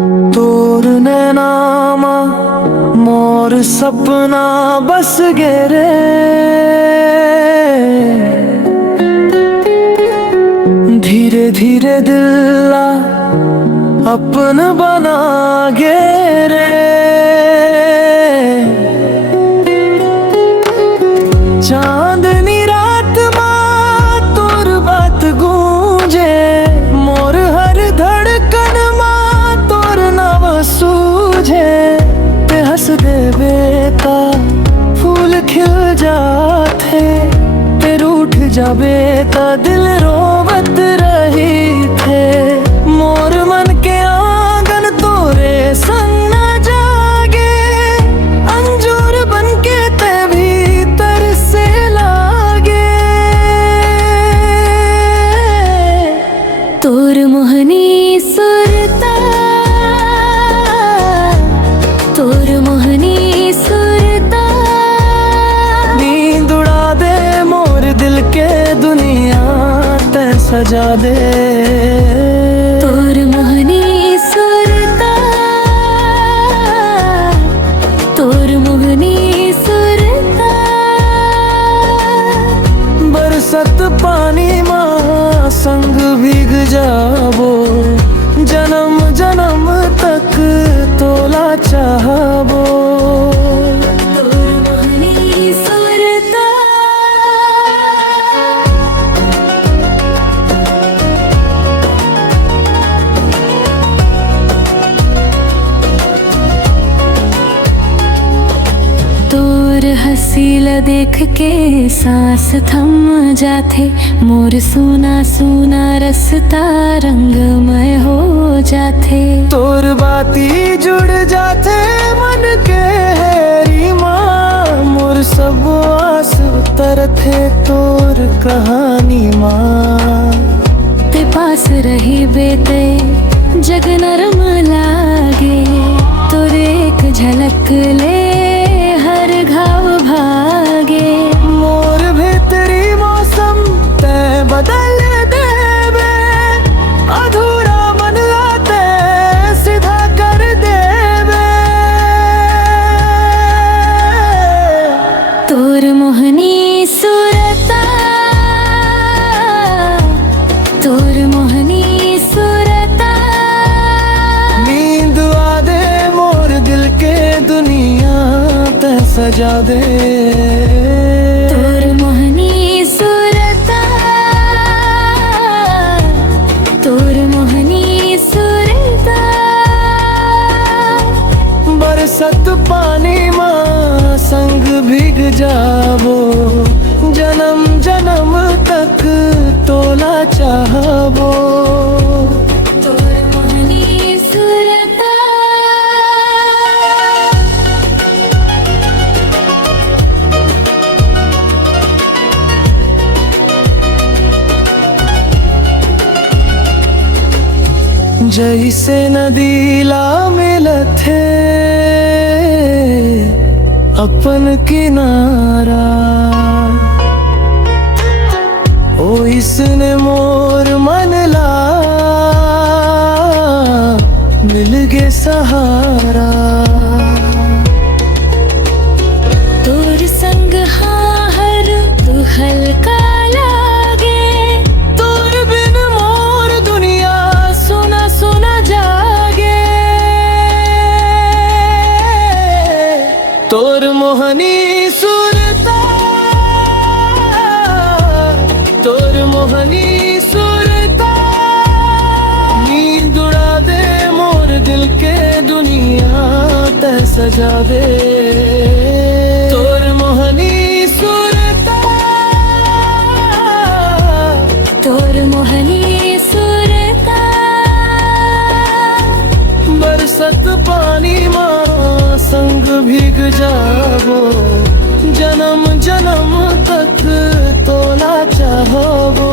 तोर नैनामा मोर सपना बस गे रे। धीरे धीरे दिला अपन बना गे रे। चांदनी रात मां तोर बात गूंजे, मोर हर धड़कन मां तोर नाम सूझे। ते हंस दे बेता फूल खिल जाते, ते रूठ जा बेता दिल रोवत रही थे। मोर मन के आंगन तोरे संग न जागे, अंजूर बन के ते भीतर से लागे। तोर मोहनी सुरता, तोर मोहनी सुरता। नींद उड़ा दे मोर दिल के दुनिया ते सजा दे। तोर मोहनी सुरता, तोर मोहनी सुरता। बरसत पानी मां संग भीग जाबो, जन्म जन्म तक तोला चाहबो। तोर मोहनी सुरता। तोर हसीला देख के सांस थम जाथे, मोर सोना सोना रसता रंगमय हो जाथे। तोर बाती जुड़ जाते मन के हेरी मां, मोर सब आस उतरथे तोर कहानी मां। ते पास रही बेते जग नरम लागे, तोर एक झलक ले हर घाव भागे। मोर भीतरी मौसम ते बदल देवे, अधूरा मन लाते सीधा कर देवे। तोर मोहनी सुरता, तोर मोहनी सुरता। नींद आ दे मोर दिल के दुनिया ते सजा दे। तोर मोहनी सुरता, तोर मोहनी सुरता। बरसत पानी मां संग भीग जाबो, जन्म जन्म तक तोला चाहबो। तोर मोहनी सुरता। जैसे नदीला मिलथे अपन किनारा, ओ इसने मोर मन ला मिल गे सहारा। तोर संग हाँ हर तू हल्का लागे, तोर बिन मोर दुनिया सुना सुना जागे। तोर मोहनी सुरता, तोर मोहनी सुरता। नींद उड़ा दे मोर दिल के दुनिया ते सजा दे। तोर मोहनी सुरता, तोर मोहनी सुरता। बरसत पानी मां संग भीग जाबो, जन्म जन्म तक तोला चाहबो।